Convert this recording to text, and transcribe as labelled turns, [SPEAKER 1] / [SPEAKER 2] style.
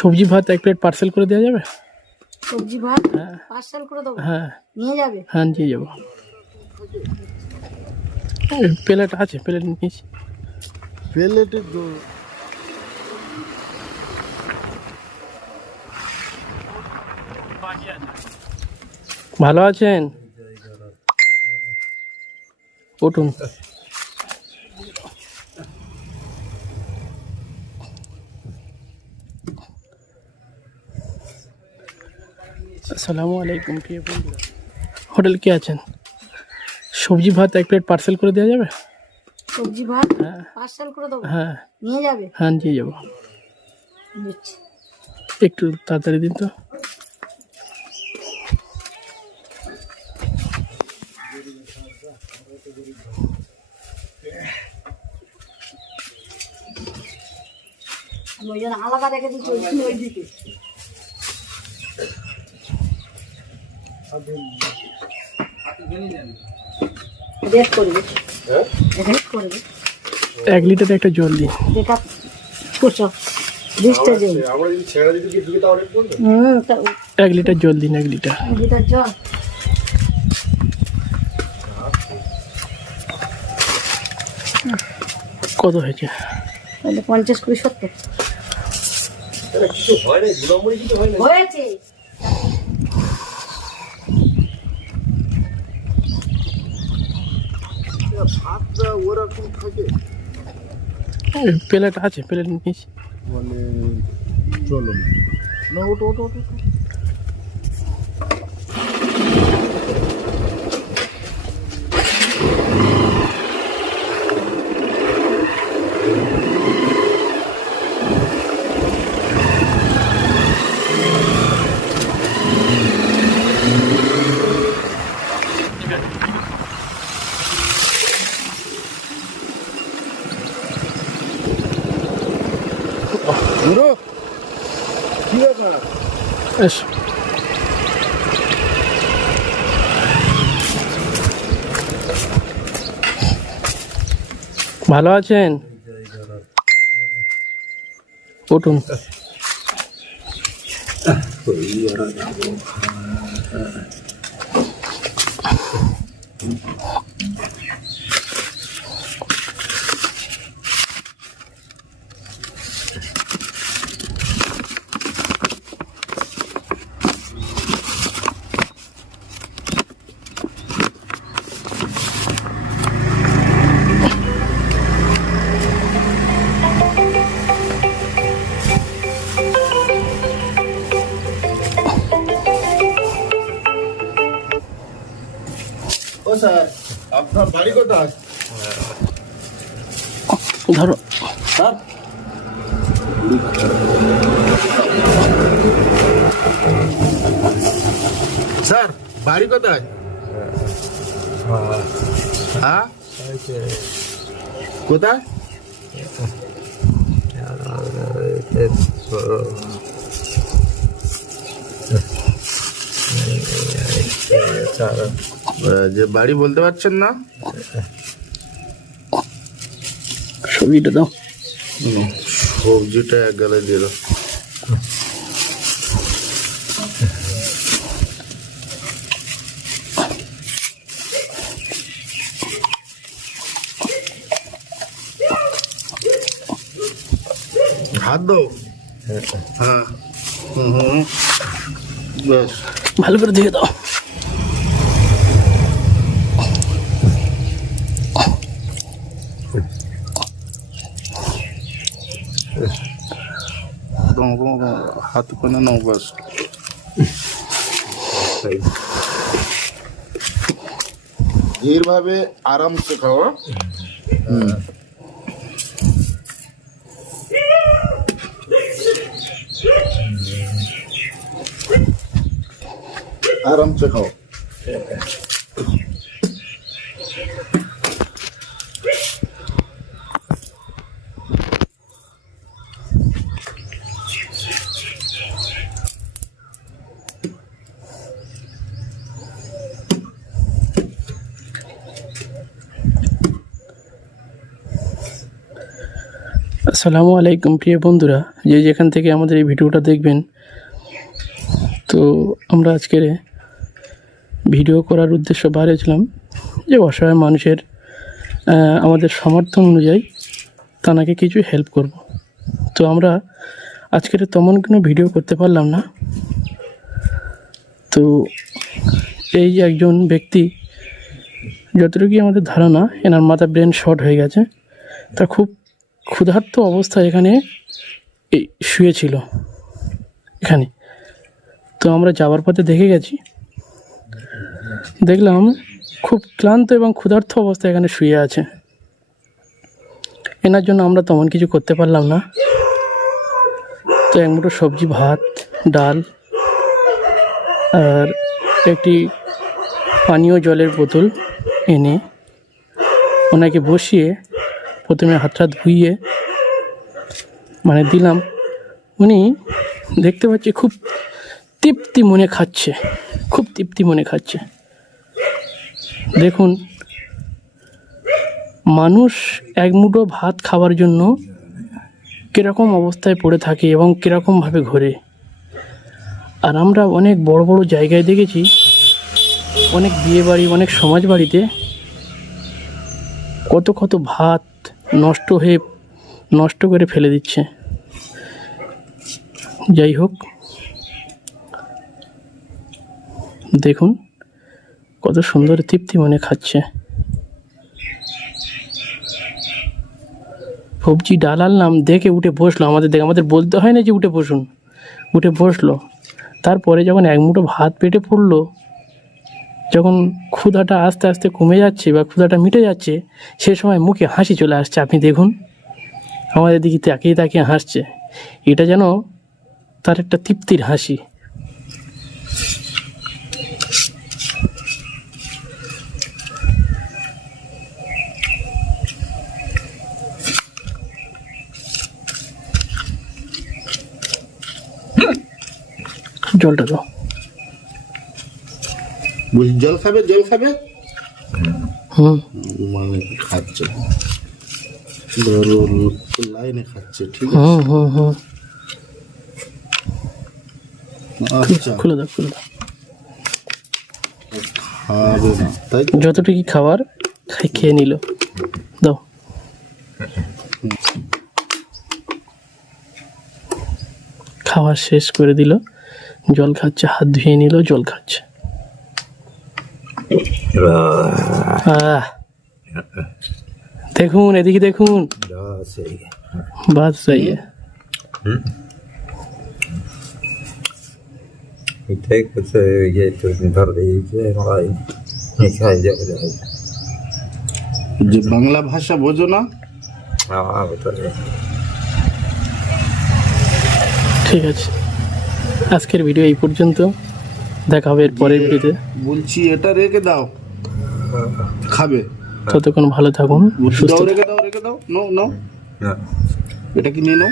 [SPEAKER 1] সবজি ভাত এক প্লেট পার্সেল করে দেওয়া যাবে?
[SPEAKER 2] সবজি ভাত
[SPEAKER 1] হ্যাঁ।
[SPEAKER 2] পার্সেল করে দেবো?
[SPEAKER 1] হ্যাঁ।
[SPEAKER 2] নিয়ে যাবে?
[SPEAKER 1] হ্যাঁ নিয়ে যাব। প্লেট আছে প্লেট নিয়েছি।
[SPEAKER 3] প্লেটে তো
[SPEAKER 1] ভালো আছেন? উঠুন। আসসালামু আলাইকুম প্রিয় বন্ধুরা। হোটেল কে আছেন? সবজি ভাত এক প্লেট পার্সেল করে দেওয়া যাবে?
[SPEAKER 2] সবজি ভাত
[SPEAKER 1] হ্যাঁ।
[SPEAKER 2] পার্সেল করে দেবো?
[SPEAKER 1] হ্যাঁ।
[SPEAKER 2] নিয়ে যাবে?
[SPEAKER 1] হ্যাঁ নিয়ে যাব। একটু তাড়াতাড়ি দিন তো।
[SPEAKER 2] আলাদা রেখে দিচ্ছি ওই দিকে রেট করবে রেট করবে
[SPEAKER 1] এক লিটার একটা জল দিন
[SPEAKER 2] দেখা করছ লিস্টে যে
[SPEAKER 3] আমরা যদি ছেড়ে দিতে কি দিকে তাও রেট
[SPEAKER 2] হুম
[SPEAKER 1] এক লিটার জল দিন এক লিটার।
[SPEAKER 2] লিটার জল
[SPEAKER 1] কত হয়েছে?
[SPEAKER 2] তাহলে পঞ্চাশ কুড়ি সত্তর।
[SPEAKER 3] এটা কিছু হয় না দু নম্বরে কিছু হয় না
[SPEAKER 2] হয়েছে।
[SPEAKER 3] ভাতটা ওরকম থাকে।
[SPEAKER 1] প্লেট আছে প্লেট নিস।
[SPEAKER 3] মানে চলো না। ওটো ওটো ওটো
[SPEAKER 1] ভালো আছেন? উঠুন।
[SPEAKER 3] স্যার। আপনার বাড়ি কোথায়?
[SPEAKER 1] ধরো।
[SPEAKER 3] স্যার। স্যার বাড়ি কোথায়? হ্যাঁ? কোথায়? আহ, যে বাড়ি বলতে পারছেন না?
[SPEAKER 1] ছবিটা দাও।
[SPEAKER 3] সবজিটা এক গালে দিয়ে দাও। হাত দাও। হ্যাঁ। হুম হুম বেশ।
[SPEAKER 1] ভালো করে দিয়ে দাও।
[SPEAKER 3] দাও, দাও, দাও, হাত করে নাও বাস ধীর ভাবে আরামসে খাও হ্যাঁ? আরামসে খাও
[SPEAKER 1] আসসালামু আলাইকুম, প্রিয় বন্ধুরা। যে যেখান থেকে আমাদের এই ভিডিওটা দেখবেন, তো আমরা আজকের ভিডিও করার উদ্দেশ্য বাড়িয়েছিলাম যে অসহায় মানুষের আমাদের সমর্থন অনুযায়ী তানাকে কিছু হেল্প করব। তো আমরা আজকের তেমন কোনো ভিডিও করতে পারলাম না। তো এই একজন ব্যক্তি যতটুকু আমাদের ধারণা, এনার মাথা ব্রেন শর্ট হয়ে গেছে, তা খুব ক্ষুধার্ত অবস্থায় এখানে, এই শুয়েছিল। এখানে। তো আমরা যাওয়ার পথে দেখে গেছি। দেখলাম খুব ক্লান্ত এবং ক্ষুধার্ত অবস্থায় এখানে শুয়ে আছে। এনার জন্য আমরা তেমন কিছু করতে পারলাম না। তো এক মুঠো সবজি, ভাত, ডাল আর একটি পানীয় জলের বোতল এনে ওনাকে বসিয়ে প্রথমে হাতটা ধুইয়ে মানে দিলাম। উনি দেখতে পাচ্ছি খুব তৃপ্তি মনে খাচ্ছে, খুব তৃপ্তি মনে খাচ্ছে। দেখুন, মানুষ এক মুঠো ভাত খাওয়ার জন্য কীরকম অবস্থায় পড়ে থাকে এবং কীরকমভাবে ঘোরে। আর আমরা অনেক বড় বড় জায়গায় দেখেছি, অনেক বিয়ে বাড়ি অনেক সমাজ বাড়িতে কত কত ভাত নষ্ট হয়ে, নষ্ট করে ফেলে দিচ্ছে। যাই হোক, দেখুন কত সুন্দর তৃপ্তি মনে খাচ্ছে। সবজি ডাল আনলাম দেখে উঠে বসল। আমাদের দেখে, আমাদের বলতে হয় না যে উঠে বসুন, উঠে বসল। তারপরে যখন এক মুঠো ভাত পেটে পড়ল যখন ক্ষুধাটা আস্তে আস্তে কমে যাচ্ছে বা ক্ষুধাটা মিটে যাচ্ছে, সে সময় মুখে হাসি চলে আসছে। আপনি দেখুন, আমাদের দিকে তাকিয়ে তাকিয়ে হাসছে। এটা যেন তার একটা তৃপ্তির হাসি। জলটা দাও।
[SPEAKER 3] বলছি জল খাবে জল খাবে? মানে খাচ্ছে। লাইনে খাচ্ছে ঠিক আছে? আচ্ছা।
[SPEAKER 1] খুলে দাও খুলে দাও।
[SPEAKER 3] খাবে না তাই
[SPEAKER 1] যতটুকু খাবার খাই- খেয়ে নিল। দাও। খাওয়া শেষ করে দিল। জল খাচ্ছে হাত ধুয়ে নিল জল খাচ্ছে। দেখুন এদিকে দেখুন বাস সহি है
[SPEAKER 4] ठीक कुछ ये तो धर दीजिए हमारा नहीं खाई जाए
[SPEAKER 3] যে বাংলা ভাষা বোঝো না
[SPEAKER 4] हाँ बताइए
[SPEAKER 1] ঠিক আছে আজকের ভিডিও এই পর্যন্ত দেখা হবে এর পরের ভিডিওতে
[SPEAKER 3] বলছি এটা রেখে দাও খাবে।
[SPEAKER 1] ততক্ষণ ভালো থাকুন সুস্থ
[SPEAKER 3] দাও রেখে দাও রেখে দাও। নো নো এটা কি নিয়ে নাও।